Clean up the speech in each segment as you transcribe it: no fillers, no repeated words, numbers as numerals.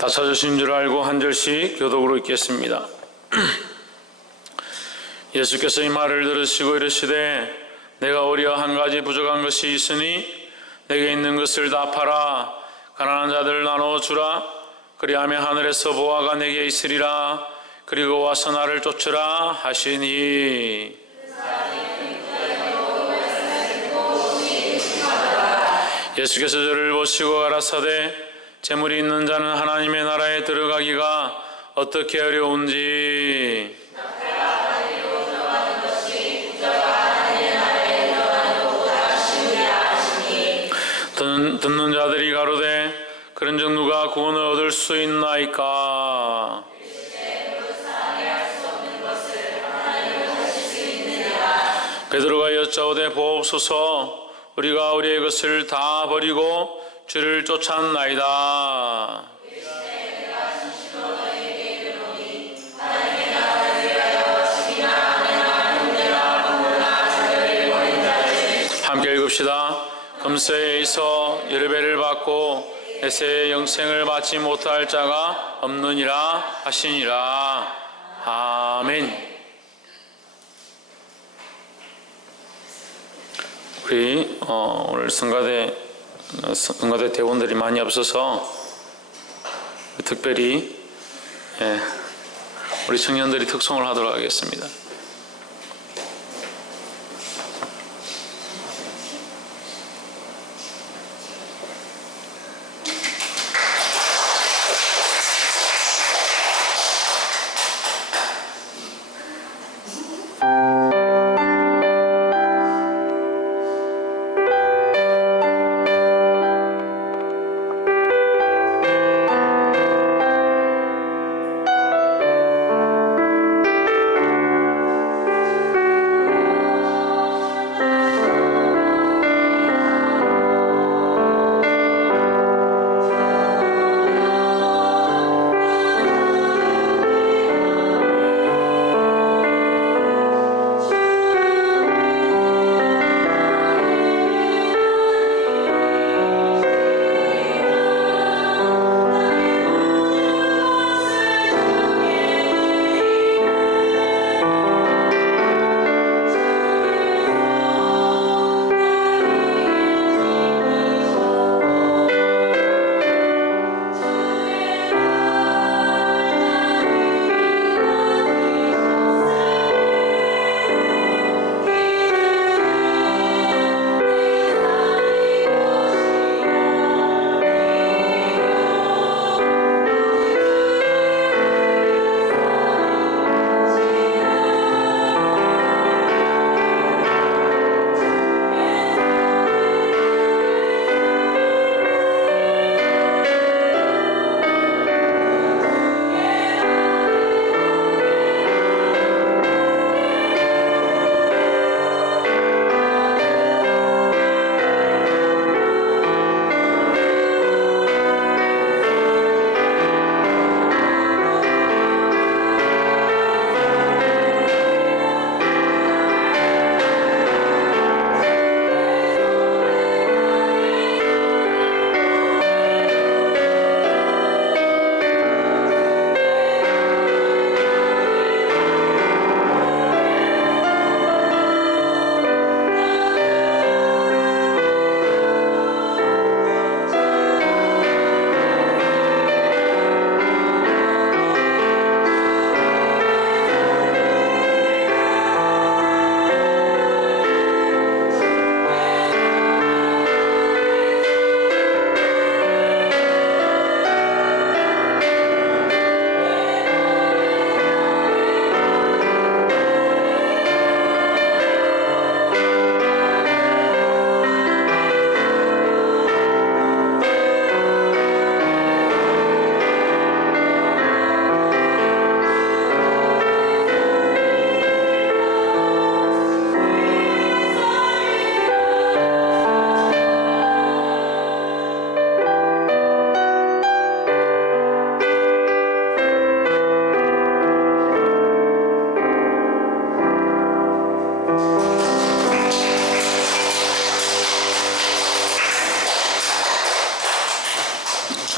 다 찾으신 줄 알고 한 절씩 교독으로 읽겠습니다. 예수께서 이 말을 들으시고 이르시되 내가 오히려 한 가지 부족한 것이 있으니 내게 있는 것을 다 팔아 가난한 자들을 나누어 주라. 그리하면 하늘에서 보화가 내게 있으리라. 그리고 와서 나를 쫓으라 하시니 예수께서 저를 보시고 가라사대 재물이 있는 자는 하나님의 나라에 들어가기가 어떻게 어려운지 듣는 자들이 가로되 그런즉 누가 구원을 얻을 수 있나이까. 베드로가 여짜오되 보옵소서. 우리가 우리의 것을 다 버리고 주를 쫓았나이다. 함께 읽읍시다. 금세에 있어 여러 배를 받고 내세의 영생을 받지 못할 자가 없느니라 하시니라. 아멘. 우리 오늘 성가대 대원들이 많이 없어서 특별히 우리 청년들이 특송을 하도록 하겠습니다.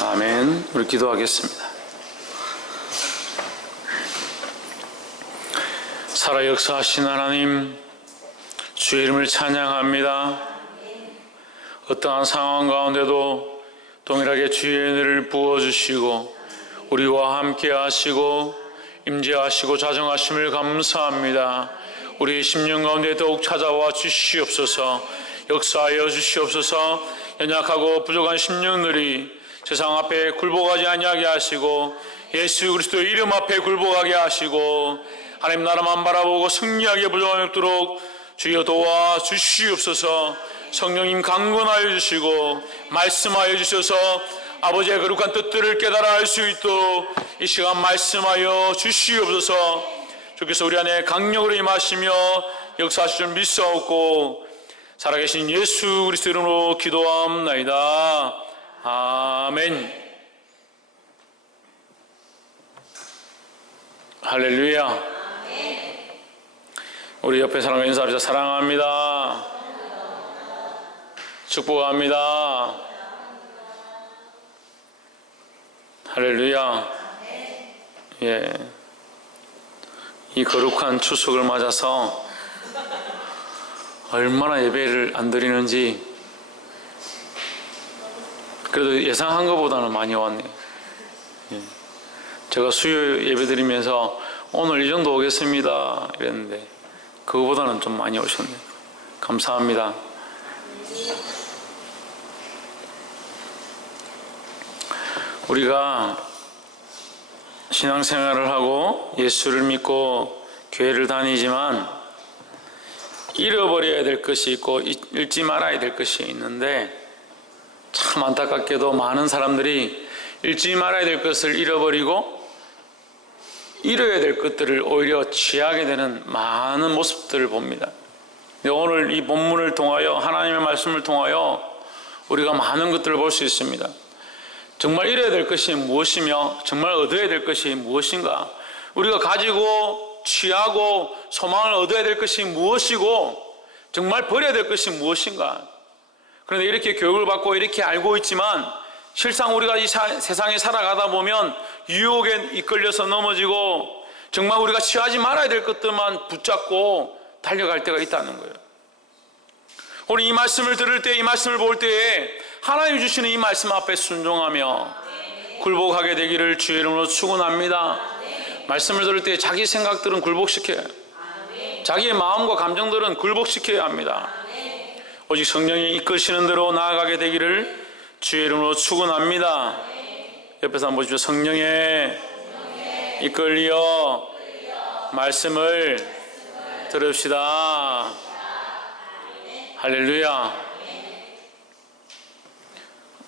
아멘. 우리 기도하겠습니다. 살아 역사하신 하나님, 주의 이름을 찬양합니다. 어떠한 상황 가운데도 동일하게 주의 은혜를 부어주시고 우리와 함께 하시고 임재하시고 자정하심을 감사합니다. 우리 심령 가운데 더욱 찾아와 주시옵소서. 역사하여 주시옵소서. 연약하고 부족한 심령들이 세상 앞에 굴복하지 아니하게 하시고 예수 그리스도의 이름 앞에 굴복하게 하시고 하나님 나라만 바라보고 승리하게 부족함이 없도록 주여 도와 주시옵소서. 성령님 강건하여 주시고 말씀하여 주셔서 아버지의 거룩한 뜻들을 깨달아 알 수 있도록 이 시간 말씀하여 주시옵소서. 주께서 우리 안에 강력으로 임하시며 역사하실 줄 믿사옵고 살아계신 예수 그리스도 이름으로 기도함나이다. 아멘. 할렐루야. 우리 옆에 사람과 인사합시다. 사랑합니다. 축복합니다. 할렐루야. 예. 이 거룩한 추석을 맞아서 얼마나 예배를 안 드리는지 그래도 예상한 것보다는 많이 왔네요. 예. 제가 수요 예배 드리면서 오늘 이 정도 오겠습니다 이랬는데 그거보다는 좀 많이 오셨네요. 감사합니다. 우리가 신앙생활을 하고 예수를 믿고 교회를 다니지만 잃어버려야 될 것이 있고 잃지 말아야 될 것이 있는데 참 안타깝게도 많은 사람들이 잃지 말아야 될 것을 잃어버리고 잃어야 될 것들을 오히려 취하게 되는 많은 모습들을 봅니다. 오늘 이 본문을 통하여 하나님의 말씀을 통하여 우리가 많은 것들을 볼 수 있습니다. 정말 잃어야 될 것이 무엇이며 정말 얻어야 될 것이 무엇인가, 우리가 가지고 취하고 소망을 얻어야 될 것이 무엇이고 정말 버려야 될 것이 무엇인가. 그런데 이렇게 교육을 받고 이렇게 알고 있지만 실상 우리가 이 세상에 살아가다 보면 유혹에 이끌려서 넘어지고 정말 우리가 취하지 말아야 될 것들만 붙잡고 달려갈 때가 있다는 거예요. 우리 이 말씀을 들을 때, 이 말씀을 볼 때에 하나님 주시는 이 말씀 앞에 순종하며 굴복하게 되기를 주의 이름으로 축원합니다. 말씀을 들을 때 자기 생각들은 굴복시켜야 해요. 자기의 마음과 감정들은 굴복시켜야 합니다. 오직 성령이 이끄시는 대로 나아가게 되기를 주의 이름으로 축원합니다. 옆에서 한번 보십시오. 성령에 이끌려 말씀을 들읍시다. 할렐루야.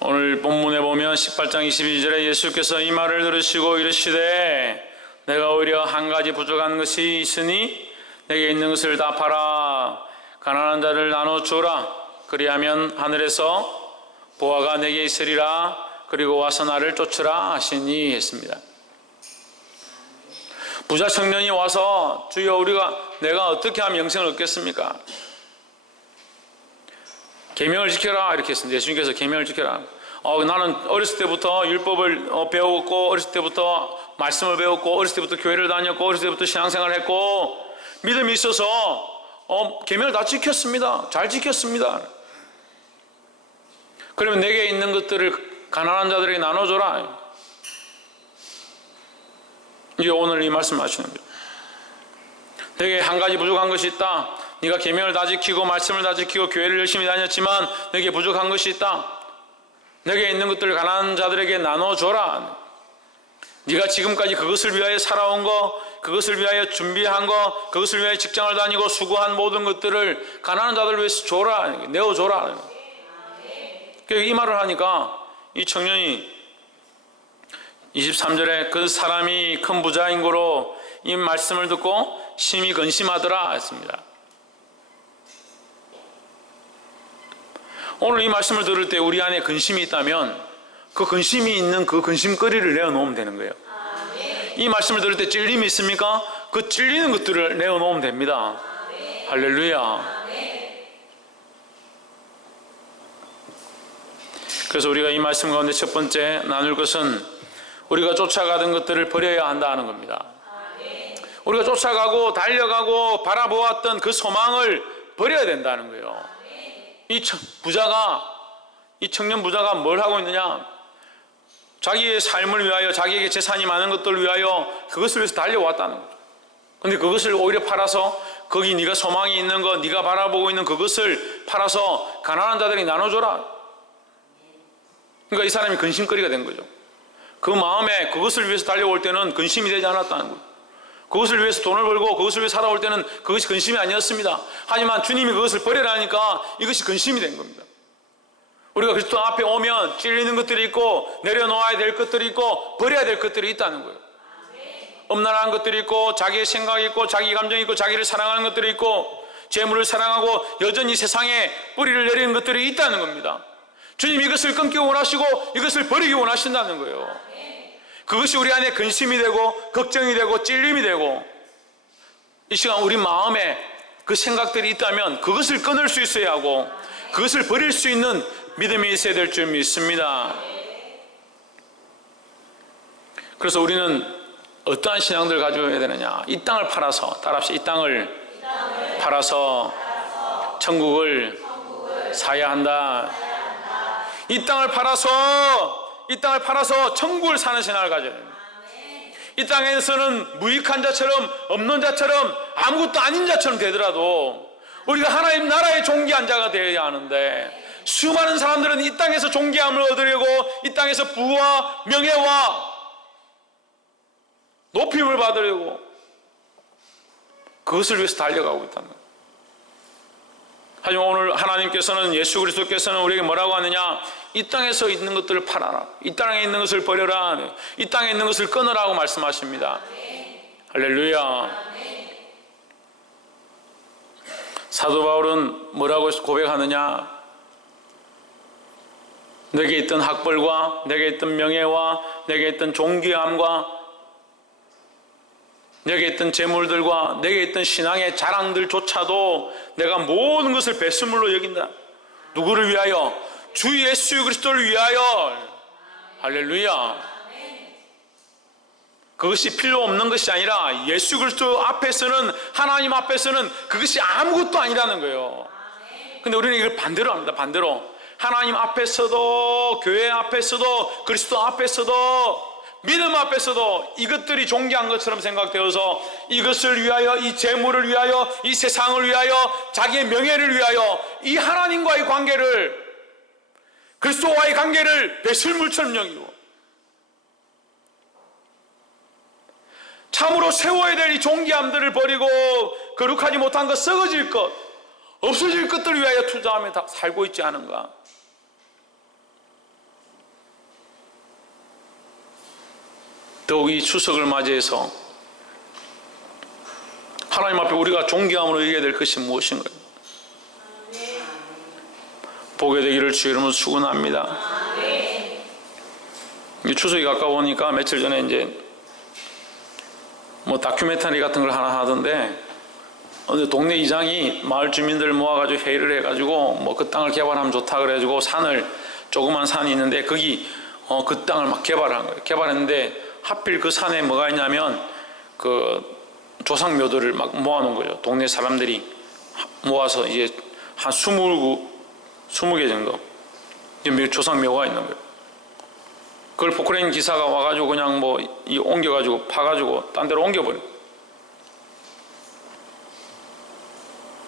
오늘 본문에 보면 18장 22절에 예수께서 이 말을 들으시고 이르시되 내가 오히려 한 가지 부족한 것이 있으니 내게 있는 것을 다 팔아 가난한 자를 나눠 주라. 그리하면 하늘에서 보화가 내게 있으리라. 그리고 와서 나를 쫓으라 하시니 했습니다. 부자 청년이 와서 주여 내가 어떻게 하면 영생을 얻겠습니까? 계명을 지켜라 이렇게 했습니다. 예수님께서 계명을 지켜라. 나는 어렸을 때부터 율법을 배웠고 어렸을 때부터 말씀을 배웠고 어렸을 때부터 교회를 다녔고 어렸을 때부터 신앙생활을 했고 믿음이 있어서 계명을 다 지켰습니다. 잘 지켰습니다. 그러면 내게 있는 것들을 가난한 자들에게 나눠줘라. 이게 오늘 이 말씀을 하시는 거죠. 내게 한 가지 부족한 것이 있다. 네가 계명을 다 지키고 말씀을 다 지키고 교회를 열심히 다녔지만 내게 부족한 것이 있다. 내게 있는 것들을 가난한 자들에게 나눠줘라. 네가 지금까지 그것을 위하여 살아온 거, 그것을 위하여 준비한 거, 그것을 위하여 직장을 다니고 수고한 모든 것들을 가난한 자들을 위해서 줘라. 내어줘라. 이 말을 하니까 이 청년이 23절에 그 사람이 큰 부자인 거로 이 말씀을 듣고 심히 근심하더라 했습니다. 오늘 이 말씀을 들을 때 우리 안에 근심이 있다면 그 근심이 있는 그 근심거리를 내어놓으면 되는 거예요. 이 말씀을 들을 때 찔림이 있습니까? 그 찔리는 것들을 내어놓으면 됩니다. 할렐루야. 그래서 우리가 이 말씀 가운데 첫 번째 나눌 것은 우리가 쫓아가던 것들을 버려야 한다는 겁니다. 우리가 쫓아가고 달려가고 바라보았던 그 소망을 버려야 된다는 거예요. 이 청년 부자가 뭘 하고 있느냐? 자기의 삶을 위하여, 자기에게 재산이 많은 것들을 위하여 그것을 위해서 달려왔다는 거죠. 근데 그것을 오히려 팔아서 거기 네가 소망이 있는 것, 네가 바라보고 있는 그것을 팔아서 가난한 자들이 나눠줘라. 그러니까 이 사람이 근심거리가 된 거죠. 그 마음에 그것을 위해서 달려올 때는 근심이 되지 않았다는 거예요. 그것을 위해서 돈을 벌고 그것을 위해서 살아올 때는 그것이 근심이 아니었습니다. 하지만 주님이 그것을 버리라니까 이것이 근심이 된 겁니다. 우리가 그리스도 앞에 오면 찔리는 것들이 있고 내려놓아야 될 것들이 있고 버려야 될 것들이 있다는 거예요. 엄란한 것들이 있고 자기의 생각이 있고 자기 감정이 있고 자기를 사랑하는 것들이 있고 재물을 사랑하고 여전히 세상에 뿌리를 내리는 것들이 있다는 겁니다. 주님이 이것을 끊기 원하시고 이것을 버리기 원하신다는 거예요. 그것이 우리 안에 근심이 되고 걱정이 되고 찔림이 되고 이 시간 우리 마음에 그 생각들이 있다면 그것을 끊을 수 있어야 하고 그것을 버릴 수 있는 믿음이 있어야 될 줄 믿습니다. 그래서 우리는 어떠한 신앙들을 가져야 되느냐? 이 땅을 팔아서, 따라합시다. 이 땅을 팔아서 천국을 사야 한다. 이 땅을 팔아서 천국을 사는 신앙을 가져야 됩니다. 이 땅에서는 무익한 자처럼 없는 자처럼 아무것도 아닌 자처럼 되더라도 우리가 하나님 나라의 존귀한 자가 되어야 하는데 수많은 사람들은 이 땅에서 존귀함을 얻으려고 이 땅에서 부와 명예와 높임을 받으려고 그것을 위해서 달려가고 있다는 거예요. 하지만 오늘 하나님께서는 예수 그리스도께서는 우리에게 뭐라고 하느냐? 이 땅에서 있는 것들을 팔아라. 이 땅에 있는 것을 버려라. 이 땅에 있는 것을 끊으라고 말씀하십니다. 할렐루야. 사도 바울은 뭐라고 고백하느냐? 내게 있던 학벌과 내게 있던 명예와 내게 있던 존귀함과 내게 있던 재물들과 내게 있던 신앙의 자랑들조차도 내가 모든 것을 배설물로 여긴다. 누구를 위하여? 주 예수 그리스도를 위하여. 할렐루야. 그것이 필요 없는 것이 아니라 예수 그리스도 앞에서는, 하나님 앞에서는 그것이 아무것도 아니라는 거예요. 근데 우리는 이걸 반대로 합니다. 반대로 하나님 앞에서도, 교회 앞에서도, 그리스도 앞에서도, 믿음 앞에서도 이것들이 존귀한 것처럼 생각되어서 이것을 위하여, 이 재물을 위하여, 이 세상을 위하여, 자기의 명예를 위하여 이 하나님과의 관계를, 그리스도와의 관계를 배설물처럼 여기고 참으로 세워야 될 이 존귀함들을 버리고 거룩하지 못한 것, 썩어질 것, 없어질 것들을 위하여 투자하며 다 살고 있지 않은가? 더욱 이 추석을 맞이해서 하나님 앞에 우리가 존귀함으로 여겨야 될 것이 무엇인가요? 보게 되기를 주의 이름으로 축원합니다. 추석이 가까우니까 며칠 전에 이제 뭐 다큐멘터리 같은 걸 하나 하던데 동네 이장이 마을 주민들 모아가지고 회의를 해가지고 뭐 그 땅을 개발하면 좋다 그래가지고 산을, 조그만 산이 있는데 거기 그 땅을 막 개발한 거예요. 개발했는데 하필 그 산에 뭐가 있냐면 그 조상묘들을 막 모아놓은 거죠. 동네 사람들이 모아서 이제 한 20개 정도 조상묘가 있는 거예요. 그걸 포크레인 기사가 와가지고 그냥 뭐 옮겨가지고 파가지고 딴 데로 옮겨버려.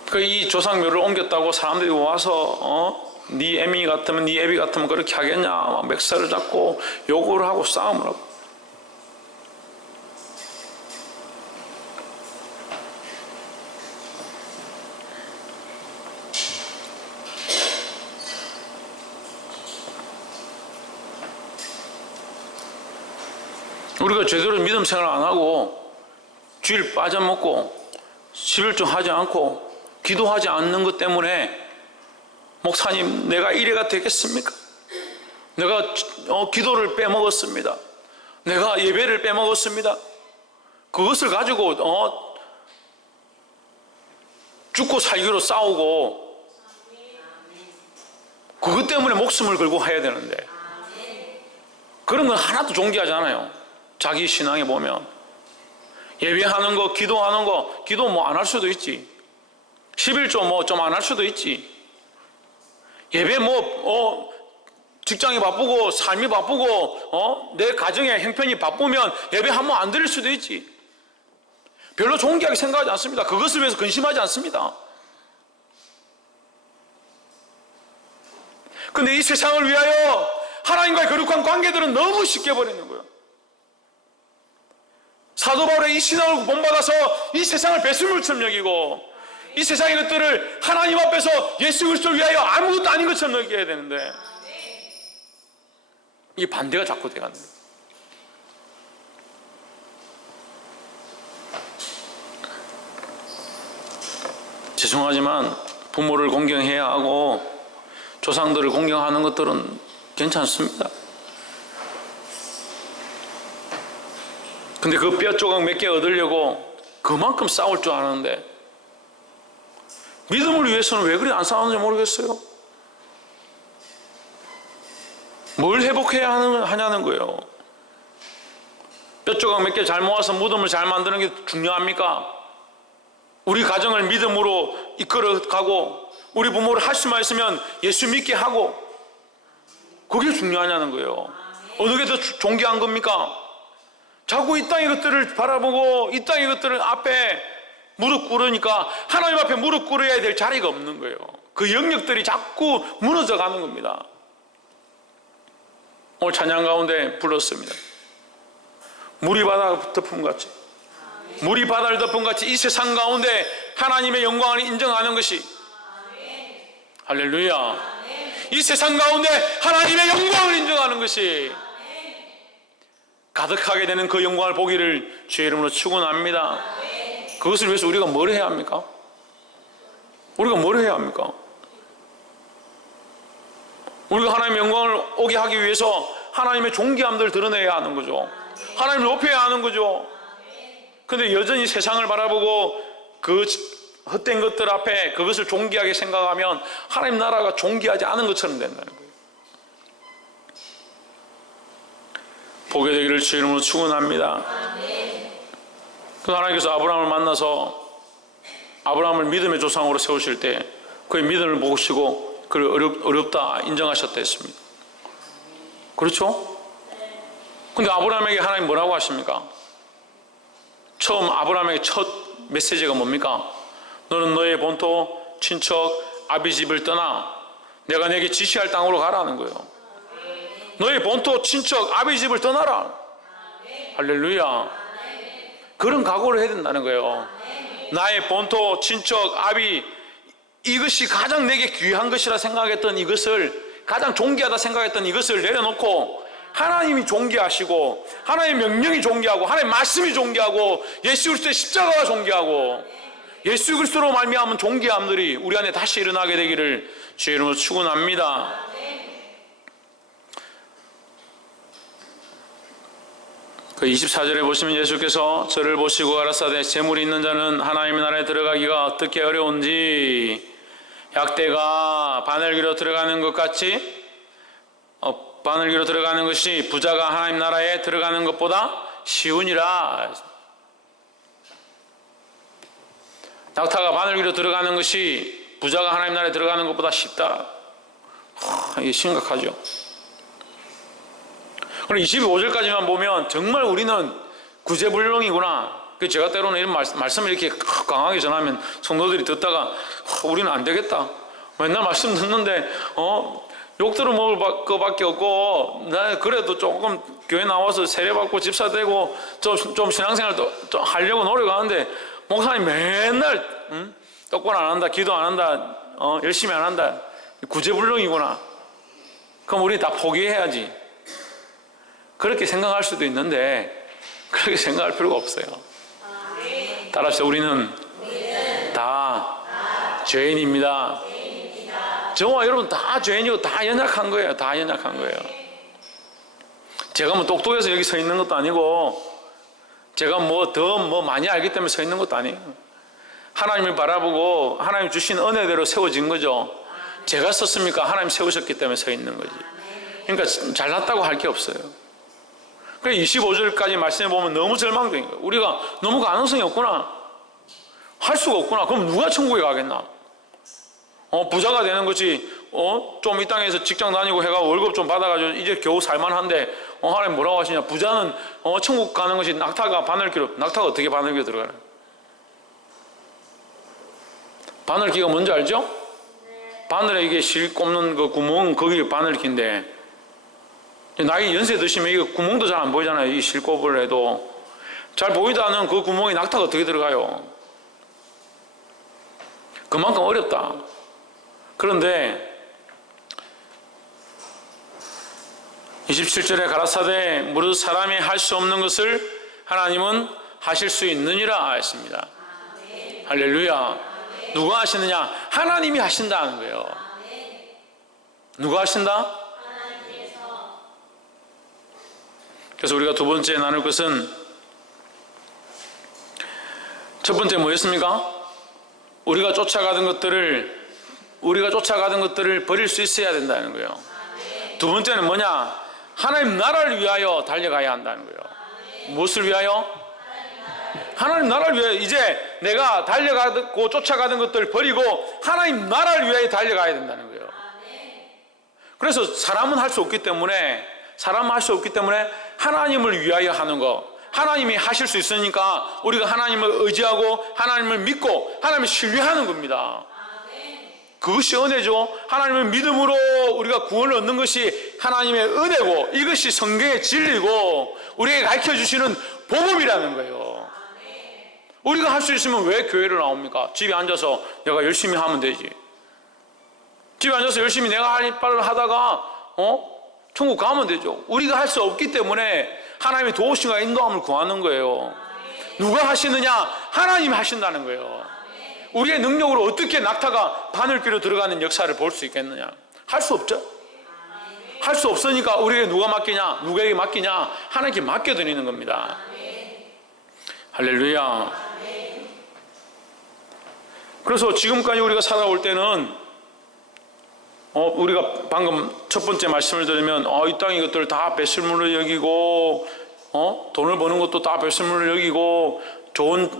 그 이 조상묘를 옮겼다고 사람들이 와서 네 애미 같으면, 네 애비 같으면 그렇게 하겠냐 막 멱살을 잡고 요구를 하고 싸움을 하고. 우리가 제대로 믿음 생활 안 하고 주일 빠져먹고 11조 하지 않고 기도하지 않는 것 때문에 목사님 내가 이래가 되겠습니까? 내가 기도를 빼먹었습니다. 내가 예배를 빼먹었습니다. 그것을 가지고 죽고 살기로 싸우고 그것 때문에 목숨을 걸고 해야 되는데 그런 건 하나도 존귀하지 않아요. 자기 신앙에 보면 예배하는 거, 기도하는 거, 기도 뭐 안 할 수도 있지. 11조 뭐 좀 안 할 수도 있지. 예배 뭐 직장이 바쁘고 삶이 바쁘고 내 가정의 형편이 바쁘면 예배 한 번 안 드릴 수도 있지. 별로 존귀하게 생각하지 않습니다. 그것을 위해서 근심하지 않습니다. 근데 이 세상을 위하여 하나님과의 거룩한 관계들은 너무 쉽게 버리는 거예요. 사도 바울의 이 신앙을 본받아서 이 세상을 배설물처럼 여기고 이 세상의 것들을 하나님 앞에서 예수 그리스도를 위하여 아무것도 아닌 것처럼 여겨야 되는데 이 반대가 자꾸 돼가는 거예요. 죄송하지만 부모를 공경해야 하고 조상들을 공경하는 것들은 괜찮습니다. 근데 그 뼈 조각 몇 개 얻으려고 그만큼 싸울 줄 아는데 믿음을 위해서는 왜 그리 안 싸우는지 모르겠어요. 뭘 회복해야 하냐는 거예요. 뼈 조각 몇 개 잘 모아서 무덤을 잘 만드는 게 중요합니까? 우리 가정을 믿음으로 이끌어가고 우리 부모를 할 수만 있으면 예수 믿게 하고 그게 중요하냐는 거예요. 어느 게 더 존귀한 겁니까? 자꾸 이 땅의 것들을 바라보고 이 땅의 것들을 앞에 무릎 꿇으니까 하나님 앞에 무릎 꿇어야 될 자리가 없는 거예요. 그 영역들이 자꾸 무너져 가는 겁니다. 오늘 찬양 가운데 불렀습니다. 물이 바다 덮음같이 물이 바다를 덮음같이 이 세상 가운데 하나님의 영광을 인정하는 것이 할렐루야. 이 세상 가운데 하나님의 영광을 인정하는 것이 가득하게 되는 그 영광을 보기를 주의 이름으로 축원합니다. 그것을 위해서 우리가 뭘 해야 합니까? 우리가 뭘 해야 합니까? 우리가 하나님의 영광을 오게 하기 위해서 하나님의 존귀함들을 드러내야 하는 거죠. 하나님을 높여야 하는 거죠. 그런데 여전히 세상을 바라보고 그 헛된 것들 앞에 그것을 존귀하게 생각하면 하나님 나라가 존귀하지 않은 것처럼 된다는 거예요. 보게 되기를 주의 이름으로 축원합니다. 그 하나님께서 아브라함을 만나서 아브라함을 믿음의 조상으로 세우실 때 그의 믿음을 보시고 그를 어렵다 인정하셨다 했습니다. 그렇죠? 근데 아브라함에게 하나님 뭐라고 하십니까? 처음 아브라함에게 첫 메시지가 뭡니까? 너는 너의 본토, 친척, 아비 집을 떠나 내가 내게 지시할 땅으로 가라는 거예요. 너의 본토, 친척, 아비 집을 떠나라. 할렐루야. 그런 각오를 해야 된다는 거예요. 나의 본토, 친척, 아비 이것이 가장 내게 귀한 것이라 생각했던 이것을 가장 존귀하다 생각했던 이것을 내려놓고 하나님이 존귀하시고 하나님의 명령이 존귀하고 하나님의 말씀이 존귀하고 예수 그리스도의 십자가가 존귀하고 예수 그리스도로 말미암은 존귀함들이 우리 안에 다시 일어나게 되기를 주의 이름으로 축원합니다. 그 24절에 보시면 예수께서 저를 보시고 가라사대 재물이 있는 자는 하나님의 나라에 들어가기가 어떻게 어려운지 약대가 바늘기로 들어가는 것 같이 바늘기로 들어가는 것이 부자가 하나님 나라에 들어가는 것보다 쉬우니라. 낙타가 바늘기로 들어가는 것이 부자가 하나님 나라에 들어가는 것보다 쉽다. 이게 심각하죠. 그럼 25절까지만 보면 정말 우리는 구제불능이구나. 제가 때로는 이런 말씀을 이렇게 강하게 전하면 성도들이 듣다가 우리는 안 되겠다. 맨날 말씀 듣는데 욕 들어먹을 것밖에 없고 나 그래도 조금 교회 나와서 세례받고 집사 되고 좀 신앙생활 좀 하려고 노력하는데 목사님 맨날 똑바로 안 한다, 기도 안 한다, 열심히 안 한다. 구제불능이구나. 그럼 우리 다 포기해야지. 그렇게 생각할 수도 있는데 그렇게 생각할 필요가 없어요. 따라서 우리는 다 죄인입니다. 저와 여러분 다 죄인이고 다 연약한 거예요. 다 연약한 거예요. 제가 뭐 똑똑해서 여기 서 있는 것도 아니고 제가 더 많이 알기 때문에 서 있는 것도 아니에요. 하나님을 바라보고 하나님 주신 은혜대로 세워진 거죠. 제가 썼습니까? 하나님 세우셨기 때문에 서 있는 거지. 그러니까 잘났다고 할 게 없어요. 그래 25절까지 말씀해 보면 너무 절망적인 거예요. 우리가 너무 가능성이 없구나. 할 수가 없구나. 그럼 누가 천국에 가겠나? 부자가 되는 거지. 좀 이 땅에서 직장 다니고 해가 월급 좀 받아가지고 이제 겨우 살만한데 하나님 뭐라고 하시냐? 부자는 천국 가는 것이 낙타가 바늘기로. 낙타가 어떻게 바늘기로 들어가나? 바늘기가 뭔지 알죠? 바늘에 이게 실 꼽는 그 구멍 거기 바늘기인데 나이 연세 드시면 이거 구멍도 잘 안 보이잖아요. 이 실꼽을 해도 잘 보이다는 그 구멍에 낙타가 어떻게 들어가요? 그만큼 어렵다. 그런데 27절에 가라사대 무릇 사람이 할 수 없는 것을 하나님은 하실 수 있느니라 했습니다. 할렐루야. 누가 하시느냐? 하나님이 하신다는 거예요. 누가 하신다? 그래서 우리가 두 번째 나눌 것은 첫 번째 뭐였습니까? 우리가 쫓아가던 것들을 버릴 수 있어야 된다는 거예요. 두 번째는 뭐냐? 하나님 나라를 위하여 달려가야 한다는 거예요. 무엇을 위하여? 하나님 나라를 위하여. 이제 내가 달려가고 쫓아가던 것들을 버리고 하나님 나라를 위하여 달려가야 된다는 거예요. 그래서 사람은 할 수 없기 때문에 하나님을 위하여 하는 거, 하나님이 하실 수 있으니까 우리가 하나님을 의지하고 하나님을 믿고 하나님을 신뢰하는 겁니다. 그것이 은혜죠. 하나님을 믿음으로 우리가 구원을 얻는 것이 하나님의 은혜고 이것이 성경의 진리고 우리에게 가르쳐주시는 복음이라는 거예요. 우리가 할 수 있으면 왜 교회를 나옵니까? 집에 앉아서 내가 열심히 하면 되지. 집에 앉아서 열심히 내가 할 바를 하다가 천국 가면 되죠. 우리가 할 수 없기 때문에 하나님의 도우심과 인도함을 구하는 거예요. 누가 하시느냐? 하나님이 하신다는 거예요. 우리의 능력으로 어떻게 낙타가 바늘귀로 들어가는 역사를 볼 수 있겠느냐? 할 수 없죠. 할 수 없으니까 우리에게 누가 맡기냐? 누구에게 맡기냐? 하나님께 맡겨드리는 겁니다. 할렐루야. 그래서 지금까지 우리가 살아올 때는 우리가 방금 첫 번째 말씀을 드리면 이 땅 이것들을 다 배설물로 여기고 돈을 버는 것도 다 배설물로 여기고 좋은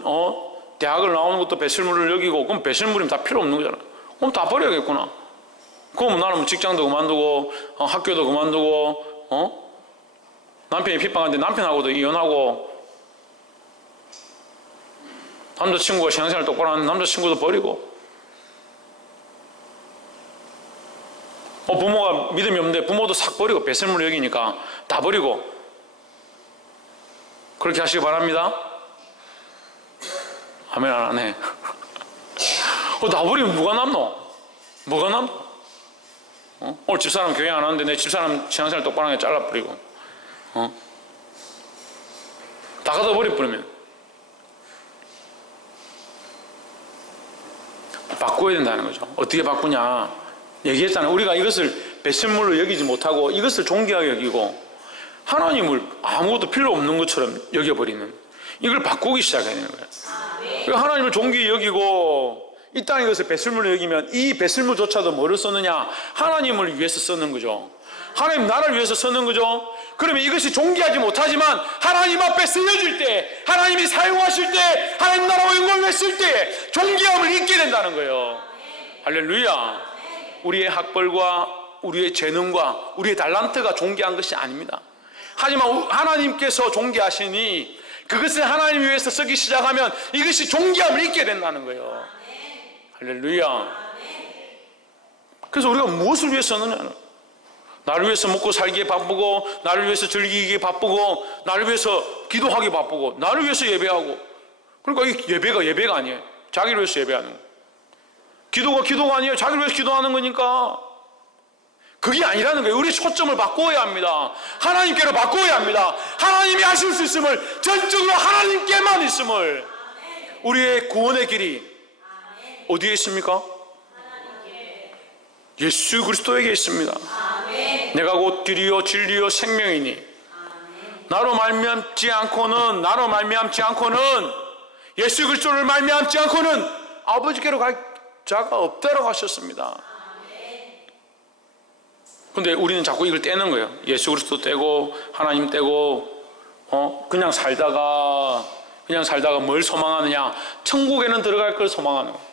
대학을 나오는 것도 배설물을 여기고 그럼 배설물이면 다 필요 없는 거잖아. 그럼 다 버려야겠구나. 그럼 나는 직장도 그만두고 학교도 그만두고 남편이 핍박하는데 남편하고도 이혼하고 남자친구가 신앙생활 똑바로 하는 남자친구도 버리고 부모가 믿음이 없는데 부모도 싹 버리고 배설물을 여기니까 다 버리고 그렇게 하시기 바랍니다. 아멘 안 하네. 다 버리면 누가 남노? 뭐가 남노? 오늘 집사람 교회 안 하는데 내 집사람 신앙생활 똑바로 하게 잘라버리고 다 갖다 버려버리면 바꿔야 된다는 거죠. 어떻게 바꾸냐? 얘기했잖아요. 우리가 이것을 배설물로 여기지 못하고 이것을 존귀하게 여기고 하나님을 아무것도 필요 없는 것처럼 여겨버리는 이걸 바꾸기 시작해야 되는 거예요. 그러니까 하나님을 존귀히 여기고 이 땅의 것을 배설물로 여기면 이 배설물조차도 뭐를 쓰느냐? 하나님을 위해서 쓰는 거죠. 하나님 나라를 위해서 쓰는 거죠. 그러면 이것이 존귀하지 못하지만 하나님 앞에 쓰여질 때, 하나님이 사용하실 때, 하나님 나라와 영광했을 때 존귀함을 잊게 된다는 거예요. 할렐루야. 우리의 학벌과 우리의 재능과 우리의 달란트가 존귀한 것이 아닙니다. 하지만 하나님께서 존귀하시니 그것을 하나님 위해서 쓰기 시작하면 이것이 존귀함을 잊게 된다는 거예요. 할렐루야. 그래서 우리가 무엇을 위해서 쓰느냐? 나를 위해서 먹고 살기에 바쁘고, 나를 위해서 즐기기에 바쁘고, 나를 위해서 기도하기 바쁘고, 나를 위해서 예배하고. 그러니까 이 예배가 아니에요. 자기를 위해서 예배하는 거예요. 기도가 아니에요. 자기를 위해서 기도하는 거니까. 그게 아니라는 거예요. 우리 초점을 바꿔야 합니다. 하나님께로 바꿔야 합니다. 하나님이 하실 수 있음을, 전적으로 하나님께만 있음을. 우리의 구원의 길이 어디에 있습니까? 예수 그리스도에게 있습니다. 내가 곧 길이요 진리요 생명이니 나로 말미암지 않고는 예수 그리스도를 말미암지 않고는 아버지께로 갈 자가 없다라고 하셨습니다. 근데 우리는 자꾸 이걸 떼는 거예요. 예수 그리스도 떼고 하나님 떼고 그냥 살다가 뭘 소망하느냐? 천국에는 들어갈 걸 소망하는 거예요.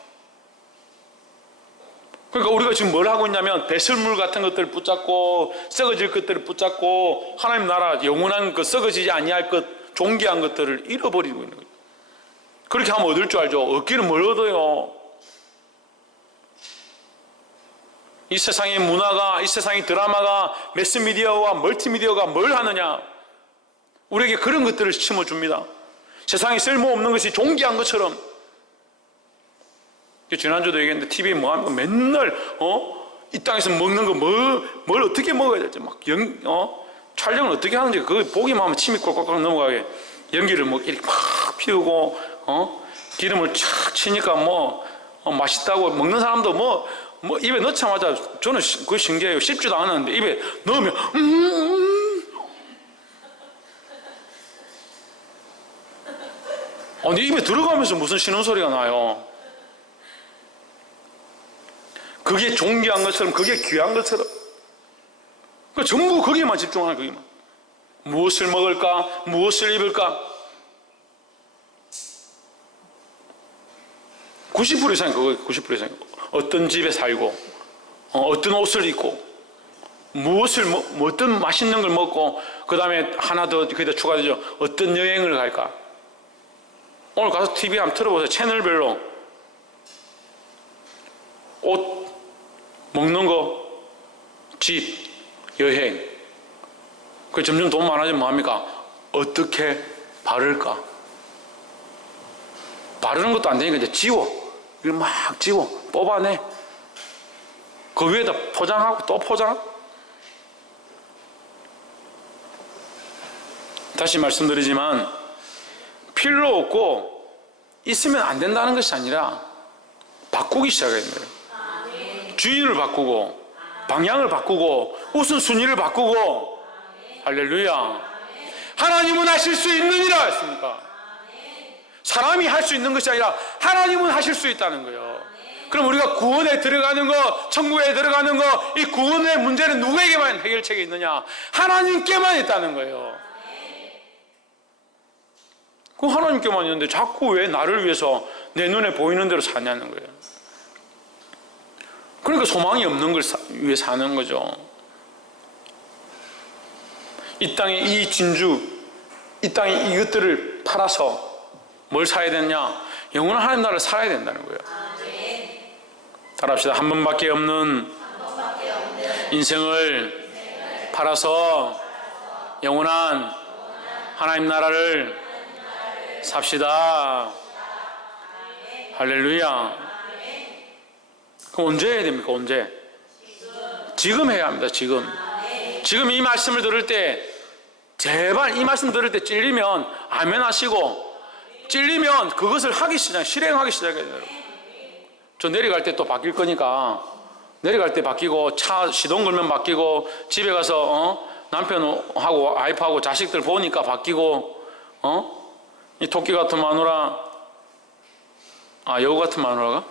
그러니까 우리가 지금 뭘 하고 있냐면 배설물 같은 것들을 붙잡고 썩어질 것들을 붙잡고 하나님 나라 영원한 것, 썩어지지 아니할 것, 존귀한 것들을 잃어버리고 있는 거예요. 그렇게 하면 얻을 줄 알죠. 얻기는 뭘 얻어요? 이 세상의 문화가, 이 세상의 드라마가, 매스미디어와 멀티미디어가 뭘 하느냐? 우리에게 그런 것들을 심어줍니다. 세상에 쓸모없는 것이 존귀한 것처럼. 지난주도 얘기했는데 TV에 뭐 하면 맨날 이 땅에서 먹는 거 뭘 어떻게 먹어야 될지 막 촬영을 어떻게 하는지 그거 보기만 하면 침이 꼴꼴꼴 넘어가게 연기를 뭐 이렇게 막 피우고 기름을 착 치니까 맛있다고 먹는 사람도 뭐 입에 넣자마자 저는 그거 신기해요. 씹지도 않았는데 입에 넣으면 아니 입에 들어가면서 무슨 신음소리가 나요. 그게 존귀한 것처럼 그게 귀한 것처럼 전부 거기에만 집중하는 거기만. 무엇을 먹을까? 무엇을 입을까? 90% 이상이 그거예요. 90% 이상이. 어떤 집에 살고 어떤 옷을 입고 무엇을 어떤 맛있는 걸 먹고 그 다음에 하나 더 거기다 추가되죠. 어떤 여행을 갈까? 오늘 가서 TV 한번 틀어보세요. 채널별로 옷, 먹는 거, 집, 여행. 그 점점 돈 많아지면 뭐합니까? 어떻게 바를까? 바르는 것도 안 되니까 이제 지워. 이걸 막 지워. 뽑아내. 그 위에다 포장하고 또 포장. 다시 말씀드리지만 필요 없고 있으면 안 된다는 것이 아니라 바꾸기 시작해야 돼요. 주인을 바꾸고 방향을 바꾸고 우선순위를 바꾸고 할렐루야. 하나님은 하실 수 있느니라 했습니까? 사람이 할 수 있는 것이 아니라 하나님은 하실 수 있다는 거예요. 그럼 우리가 구원에 들어가는 거, 천국에 들어가는 거, 이 구원의 문제는 누구에게만 해결책이 있느냐? 하나님께만 있다는 거예요. 그 하나님께만 있는데 자꾸 왜 나를 위해서 내 눈에 보이는 대로 사냐는 거예요. 그러니까 소망이 없는 걸 위해 사는 거죠. 이 땅에 이 진주, 이 땅에 이것들을 팔아서 뭘 사야 되느냐? 영원한 하나님 나라를 살아야 된다는 거예요. 따라합시다. 한 번밖에 없는 인생을 팔아서 영원한 하나님 나라를 삽시다. 할렐루야. 그럼 언제 해야 됩니까? 언제? 지금 해야 합니다. 지금. 지금 이 말씀을 들을 때 제발 이 말씀 들을 때 찔리면 아멘 하시고 찔리면 그것을 하기 시작, 실행하기 시작해야 돼요. 저 내려갈 때 또 바뀔 거니까 내려갈 때 바뀌고 차 시동 걸면 바뀌고 집에 가서 남편하고 와이프하고 자식들 보니까 바뀌고 이 토끼 같은 마누라 여우 같은 마누라가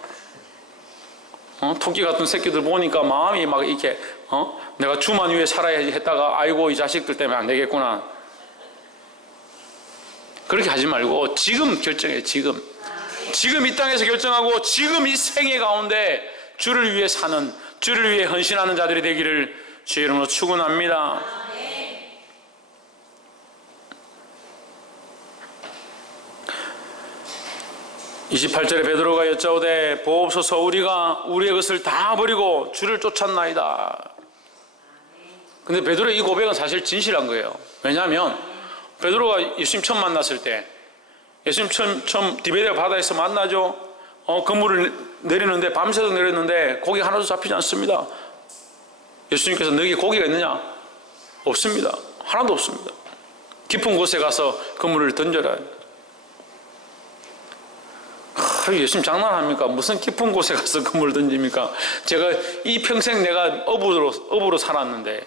토끼 같은 새끼들 보니까 마음이 막 이렇게 내가 주만 위해 살아야지 했다가 아이고 이 자식들 때문에 안 되겠구나. 그렇게 하지 말고 지금 결정해. 지금 이 땅에서 결정하고 지금 이 생애 가운데 주를 위해 사는, 주를 위해 헌신하는 자들이 되기를 주의 이름으로 축원합니다. 28절에 베드로가 여짜오되 보옵소서 우리가 우리의 것을 다 버리고 주를 쫓았나이다. 근데 베드로의 이 고백은 사실 진실한 거예요. 왜냐하면 베드로가 예수님 처음 만났을 때 예수님 처음 디베레아 바다에서 만나죠. 그물을 내리는데 밤새도록 내렸는데 고기 하나도 잡히지 않습니다. 예수님께서 너에게 고기가 있느냐? 없습니다. 하나도 없습니다. 깊은 곳에 가서 그물을 던져라. 예수님 장난합니까? 무슨 깊은 곳에 가서 그물을 던집니까? 제가 이 평생 내가 어부로 살았는데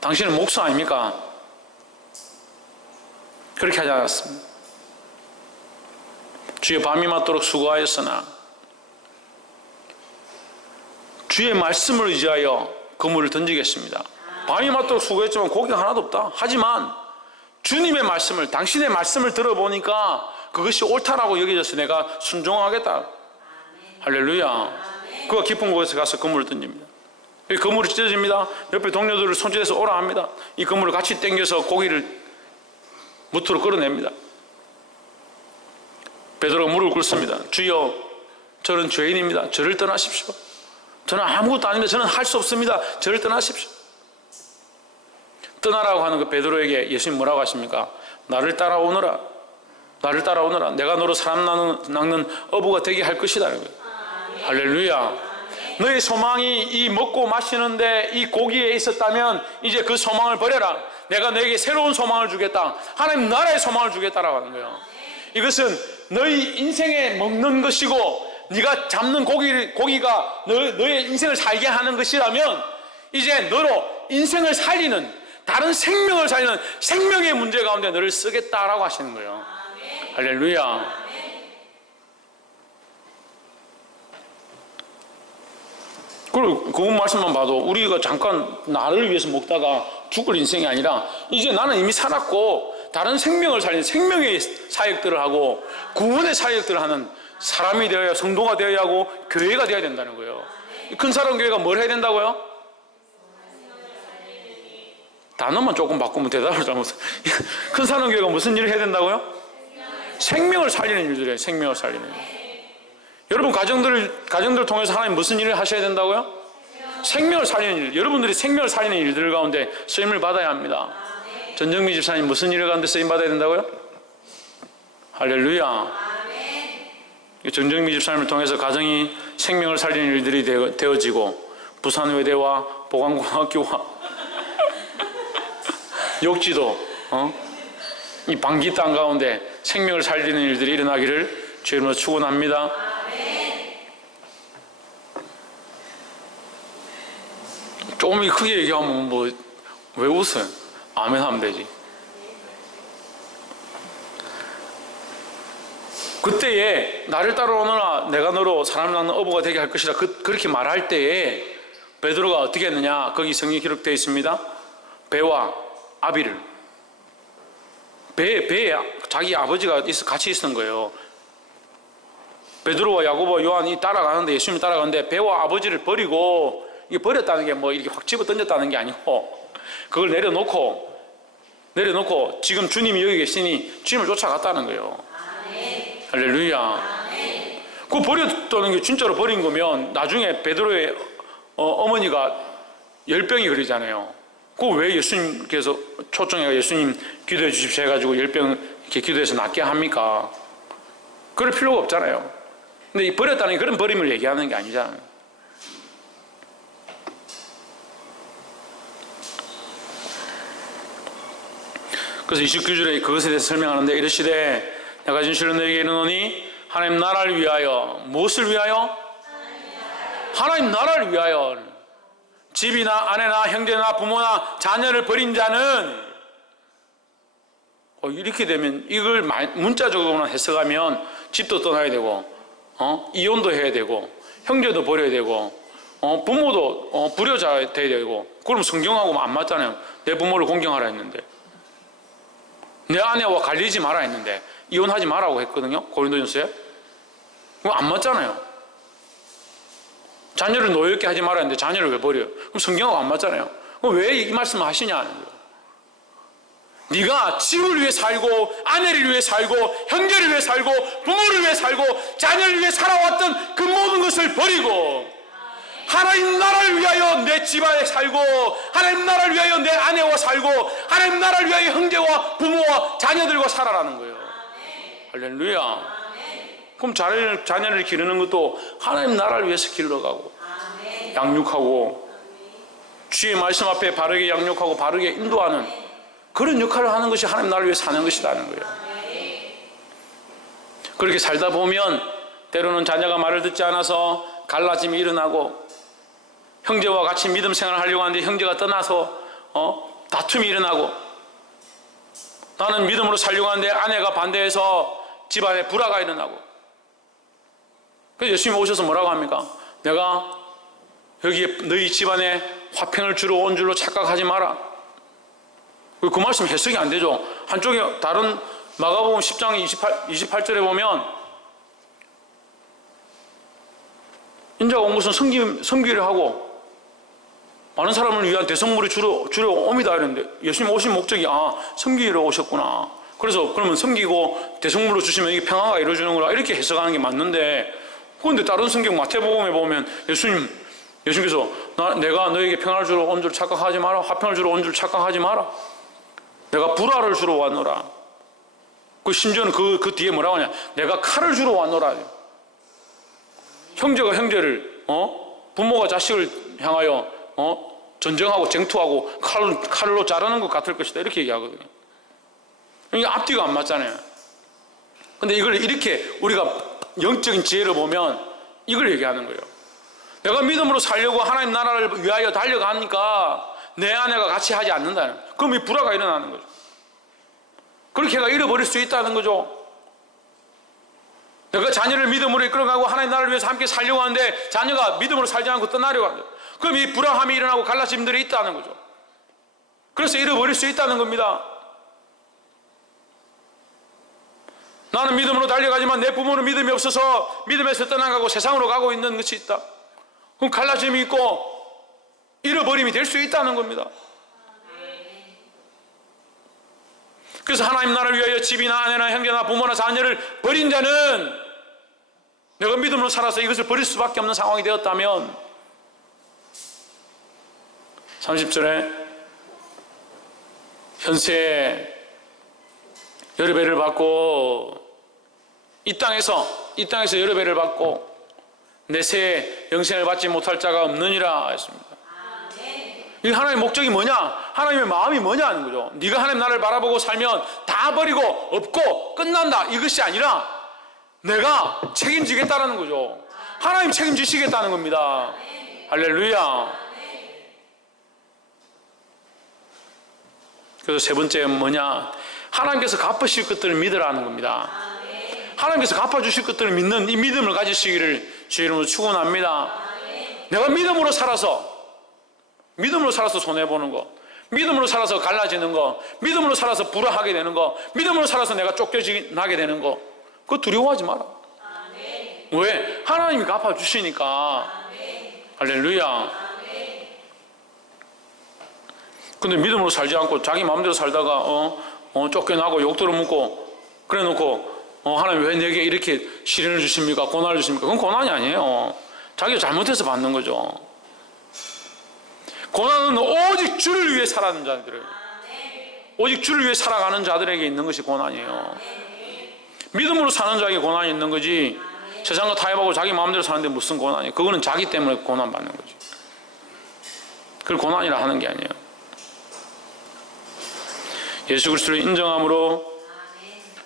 당신은 목수 아닙니까? 그렇게 하지 않았습니다. 주의 밤이 맞도록 수고하였으나 주의 말씀을 의지하여 그물을 던지겠습니다. 밤이 맞도록 수고했지만 고기가 하나도 없다. 하지만 주님의 말씀을, 당신의 말씀을 들어보니까 그것이 옳다라고 여겨져서 내가 순종하겠다. 할렐루야. 그가 깊은 곳에 가서 그물을 던집니다. 이 그물이 찢어집니다. 옆에 동료들을 손짓해서 오라 합니다. 이 그물을 같이 당겨서 고기를 무트로 끌어냅니다. 베드로가 무릎을 꿇습니다. 주여, 저는 죄인입니다. 저를 떠나십시오. 저는 아무것도 아닙니다. 저는 할 수 없습니다. 저를 떠나십시오. 떠나라고 하는 그 베드로에게 예수님 뭐라고 하십니까? 나를 따라오너라. 나를 따라오너라. 내가 너로 사람 낚는 어부가 되게 할 것이다. 할렐루야. 너의 소망이 이 먹고 마시는데 이 고기에 있었다면 이제 그 소망을 버려라. 내가 너에게 새로운 소망을 주겠다. 하나님 나라의 소망을 주겠다라고 하는 거예요. 이것은 너희 인생에 먹는 것이고 네가 잡는 고기가 너의 인생을 살게 하는 것이라면 이제 너로 인생을 살리는, 다른 생명을 살리는 생명의 문제 가운데 너를 쓰겠다라고 하시는 거예요. 할렐루야. 그리고 그 말씀만 봐도 우리가 잠깐 나를 위해서 먹다가 죽을 인생이 아니라 이제 나는 이미 살았고 다른 생명을 살리는 생명의 사역들을 하고 구원의 사역들을 하는 사람이 되어야, 성도가 되어야 하고 교회가 되어야 된다는 거예요. 큰 사람 교회가 뭘 해야 된다고요? 단어만 조금 바꾸면 대답을 잘못해. 큰 사람 교회가 무슨 일을 해야 된다고요? 생명을 살리는 일들이에요. 생명을 살리는 일. 여러분 가정들을 통해서 하나님 무슨 일을 하셔야 된다고요? 생명을 살리는 일. 여러분들이 생명을 살리는 일들 가운데 쓰임을 받아야 합니다. 전정미 집사님 무슨 일을 가운데 쓰임 받아야 된다고요? 할렐루야. 전정미 집사님을 통해서 가정이 생명을 살리는 일들이 되어지고 부산외대와 보강고등학교와 욕지도 이 방귀 땅 가운데 생명을 살리는 일들이 일어나기를 주님으로 축원합니다. 조금 크게 얘기하면 왜 웃어요? 아멘 하면 되지. 그때에 나를 따라오너라 내가 너로 사람 낳는 어부가 되게 할 것이라 그렇게 말할 때에 베드로가 어떻게 했느냐? 거기 성경에 기록되어 있습니다. 배와 아비를, 배에 자기 아버지가 같이 있었던 거예요. 베드로와 야고보와 요한이 따라가는데, 예수님이 따라가는데 배와 아버지를 버리고, 이게 버렸다는 게 이렇게 확 집어 던졌다는 게 아니고 그걸 내려놓고 지금 주님이 여기 계시니 주님을 쫓아갔다는 거예요. 아멘. 할렐루야. 아멘. 그거 버렸다는 게 진짜로 버린 거면 나중에 베드로의 어머니가 열병이 그러잖아요. 그거 왜 예수님께서 초청해가 예수님 기도해 주십시오 해가지고 열병 이렇게 기도해서 낫게 합니까? 그럴 필요가 없잖아요. 근데 이 버렸다는 게 그런 버림을 얘기하는 게 아니잖아요. 그래서 29절에 그것에 대해서 설명하는데 이르시되 내가 진실로 너에게 이르노니 하나님 나라를 위하여, 무엇을 위하여? 하나님 나라를 위하여 집이나 아내나 형제나 부모나 자녀를 버린 자는, 이렇게 되면 이걸 문자적으로만 해석하면 집도 떠나야 되고 이혼도 해야 되고 형제도 버려야 되고 부모도 불효자 돼야 되고, 그럼 성경하고 안 맞잖아요. 내 부모를 공경하라 했는데, 내 아내와 갈리지 마라 했는데 이혼하지 마라고 했거든요. 고린도전서에. 그거 안 맞잖아요. 자녀를 노예롭게 하지 마라 했는데 자녀를 왜 버려요? 그럼 성경하고 안 맞잖아요. 그럼 왜 이 말씀을 하시냐 하는 거예요. 네가 집을 위해 살고 아내를 위해 살고 형제를 위해 살고 부모를 위해 살고 자녀를 위해 살아왔던 그 모든 것을 버리고 하나님 나라를 위하여 내 집안에 살고 하나님 나라를 위하여 내 아내와 살고 하나님 나라를 위하여 형제와 부모와 자녀들과 살아라는 거예요. 할렐루야. 그럼 자녀를 기르는 것도 하나님 나라를 위해서 길러가고 양육하고 주의 말씀 앞에 바르게 양육하고 바르게 인도하는 그런 역할을 하는 것이 하나님 나라를 위해 사는 것이라는 거예요. 그렇게 살다 보면 때로는 자녀가 말을 듣지 않아서 갈라짐이 일어나고, 형제와 같이 믿음 생활을 하려고 하는데 형제가 떠나서 다툼이 일어나고, 나는 믿음으로 살려고 하는데 아내가 반대해서 집안에 불화가 일어나고, 그래서 예수님이 오셔서 뭐라고 합니까? 내가 여기에 너희 집안에 화평을 주러 온 줄로 착각하지 마라. 그 말씀 해석이 안 되죠. 한쪽에 다른 마가복음 10장 28절에 보면 인자가 온 것은 섬기려 하고 많은 사람을 위한 대성물이 주려 옵니다 이랬는데 예수님 오신 목적이 섬기러 오셨구나. 그래서 그러면 섬기고 대성물로 주시면 이게 평화가 이루어지는구나 이렇게 해석하는 게 맞는데, 그런데 다른 성경 마태복음에 보면 예수님께서 내가 너에게 평화를 주러 온 줄 착각하지 마라. 화평을 주러 온 줄 착각하지 마라. 내가 불화를 주러 왔노라. 그 심지어는 그 뒤에 뭐라고 하냐, 내가 칼을 주러 왔노라. 형제가 형제를 부모가 자식을 향하여 전쟁하고 쟁투하고 칼로 자르는 것 같을 것이다 이렇게 얘기하거든요. 이게 앞뒤가 안 맞잖아요. 근데 이걸 이렇게 우리가 영적인 지혜를 보면 이걸 얘기하는 거예요. 내가 믿음으로 살려고 하나님 나라를 위하여 달려가니까 내 아내가 같이 하지 않는다는, 그럼 이 불화가 일어나는 거죠. 그렇게 해가 잃어버릴 수 있다는 거죠. 내가 자녀를 믿음으로 이끌어가고 하나님 나라를 위해서 함께 살려고 하는데 자녀가 믿음으로 살지 않고 떠나려고 합니다. 그럼 이 불화함이 일어나고 갈라짐들이 있다는 거죠. 그래서 잃어버릴 수 있다는 겁니다. 나는 믿음으로 달려가지만 내 부모는 믿음이 없어서 믿음에서 떠나가고 세상으로 가고 있는 것이 있다. 그럼 갈라짐이 있고 잃어버림이 될 수 있다는 겁니다. 그래서 하나님 나라를 위하여 집이나 아내나 형제나 부모나 자녀를 버린 자는 내가 믿음으로 살아서 이것을 버릴 수밖에 없는 상황이 되었다면, 30절에 현세에 여러 배를 받고 이 땅에서 여러 배를 받고 내세에 영생을 받지 못할 자가 없느니라 했습니다. 이 하나님의 목적이 뭐냐? 하나님의 마음이 뭐냐 하는 거죠. 네가 하나님 나라를 바라보고 살면 다 버리고 없고 끝난다 이것이 아니라 내가 책임지겠다는 거죠. 하나님 책임지시겠다는 겁니다. 할렐루야. 그래서 세 번째 뭐냐? 하나님께서 갚으실 것들을 믿으라는 겁니다. 하나님께서 갚아주실 것들을 믿는 이 믿음을 가지시기를 주의 이름으로 축원합니다. 내가 믿음으로 살아서 손해보는 거, 믿음으로 살아서 갈라지는 거, 믿음으로 살아서 불화하게 되는 거, 믿음으로 살아서 내가 쫓겨나게 되는 거, 그거 두려워하지 마라. 왜? 하나님이 갚아주시니까. 할렐루야. 근데 믿음으로 살지 않고 자기 마음대로 살다가 쫓겨나고 욕들어 묻고 그래 놓고 하나님 왜 내게 이렇게 시련을 주십니까? 고난을 주십니까? 그건 고난이 아니에요. 자기가 잘못해서 받는 거죠. 고난은 오직 주를 위해 살아가는 자들, 오직 주를 위해 살아가는 자들에게 있는 것이 고난이에요. 믿음으로 사는 자에게 고난이 있는 거지, 세상과 타협하고 자기 마음대로 사는데 무슨 고난이에요. 그거는 자기 때문에 고난받는 거지. 그걸 고난이라 하는 게 아니에요. 예수 그리스도를 인정함으로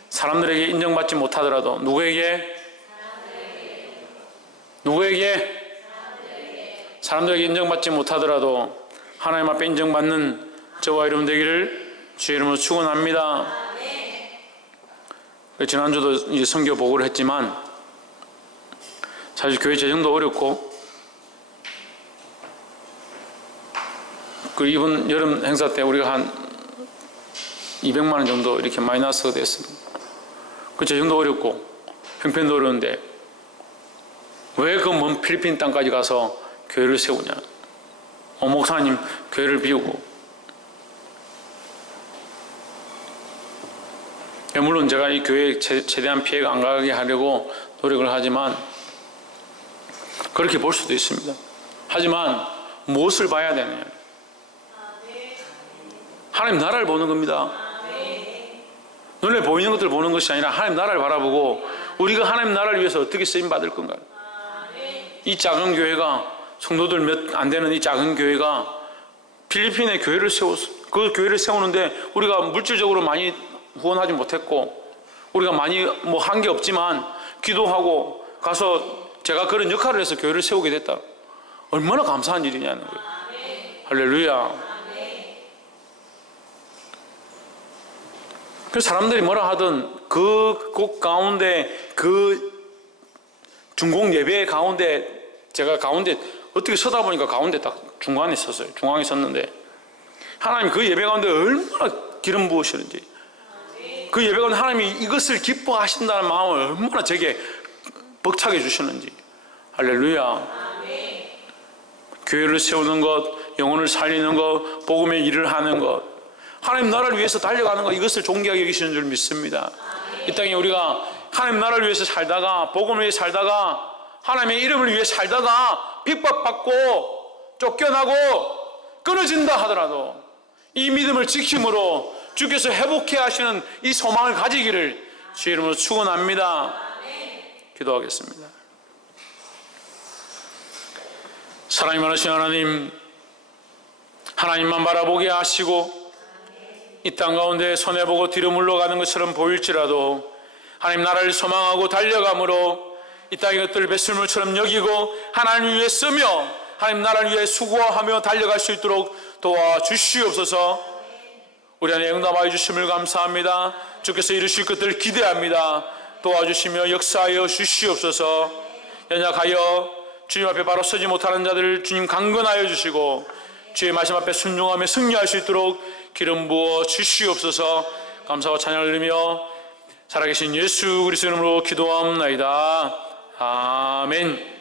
사람들에게 인정받지 못하더라도 누구에게? 사람들에게 인정받지 못하더라도 하나님 앞에 인정받는 저와 여러분 되기를 주의 이름으로 축원합니다. 지난주도 이제 선교 보고를 했지만 사실 교회 재정도 어렵고, 그 이번 여름 행사 때 우리가 한 200만 원 정도 이렇게 마이너스가 됐습니다. 그 재정도 어렵고 형편도 어려운데 왜 그 먼 필리핀 땅까지 가서 교회를 세우냐? 목사님 교회를 비우고. 물론 제가 이 교회에 최대한 피해가 안 가게 하려고 노력을 하지만 그렇게 볼 수도 있습니다. 하지만 무엇을 봐야 되느냐? 하나님 나라를 보는 겁니다. 눈에 보이는 것들을 보는 것이 아니라 하나님 나라를 바라보고 우리가 하나님 나라를 위해서 어떻게 쓰임받을 건가. 이 작은 교회가, 성도들 몇 안 되는 이 작은 교회가 필리핀에 교회를 세웠어. 그 교회를 세우는데 우리가 물질적으로 많이 후원하지 못했고 우리가 많이 한 게 없지만 기도하고 가서 제가 그런 역할을 해서 교회를 세우게 됐다. 얼마나 감사한 일이냐는 거예요. 할렐루야. 그래서 사람들이 뭐라 하든 그 곳 가운데, 그 중공 예배 가운데 제가 가운데 어떻게 서다 보니까 가운데 딱 중간에 섰어요. 중앙에 섰는데 하나님 그 예배 가운데 얼마나 기름 부으시는지, 그 예배 가운데 하나님이 이것을 기뻐하신다는 마음을 얼마나 제게 벅차게 주시는지. 할렐루야. 교회를 세우는 것, 영혼을 살리는 것, 복음의 일을 하는 것, 하나님 나라를 위해서 달려가는 것, 이것을 존귀하게 여기시는 줄 믿습니다. 이 땅에 우리가 하나님 나라를 위해서 살다가, 복음을 위해 살다가, 하나님의 이름을 위해 살다가 핍박받고 쫓겨나고 끊어진다 하더라도 이 믿음을 지킴으로 주께서 회복해 하시는 이 소망을 가지기를 주의 이름으로 축원합니다. 기도하겠습니다. 사랑이 많으신 하나님, 하나님만 바라보게 하시고 이 땅 가운데 손해보고 뒤로 물러가는 것처럼 보일지라도 하나님 나라를 소망하고 달려감으로 이 땅의 것들을 배설물처럼 여기고 하나님을 위해 쓰며 하나님 나라를 위해 수고하며 달려갈 수 있도록 도와주시옵소서. 우리 안에 응답하여 주심을 감사합니다. 주께서 이루실 것들을 기대합니다. 도와주시며 역사하여 주시옵소서. 연약하여 주님 앞에 바로 서지 못하는 자들을 주님 강건하여 주시고 주의 말씀 앞에 순종하며 승리할 수 있도록 기름 부어 주시옵소서. 감사와 찬양을 드리며 살아계신 예수 그리스도 이름으로 기도합나이다. 아멘.